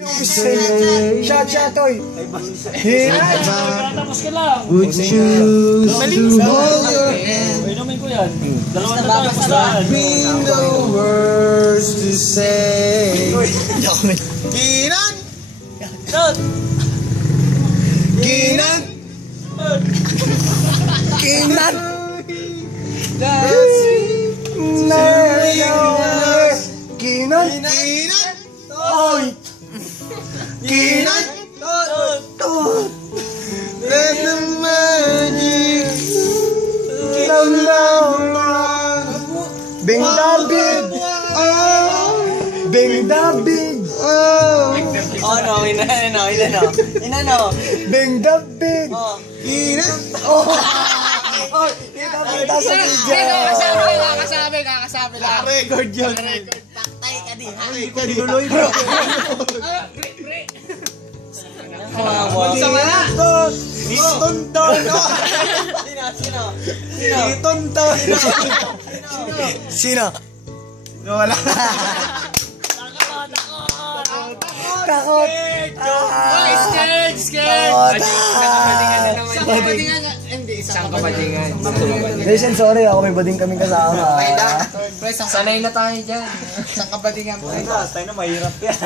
Shot, toy. Tapos ka lang. Would choose to hold your hand. Inumin ko yan. Dalawa na tayo pustahan. Bring the words to say. Ginan! Shot! Ginan! Kinat! Kinat! Ginan! Oy! Ginan! Let the magic Bing David! Bing David! Oh no, inano. Bing David! Ginan! Oy! Kita sa video! Kakasabi lang. Record yun. Taktay ka di, ha? Record tuloy bro. Sa mga. Sino? Wala. Takot! Isang kabadingan. Listen, sorry ako may bading kaming kasama. Sanay na tayo dyan. Isang kabadingan. Tayo na mahirap yan.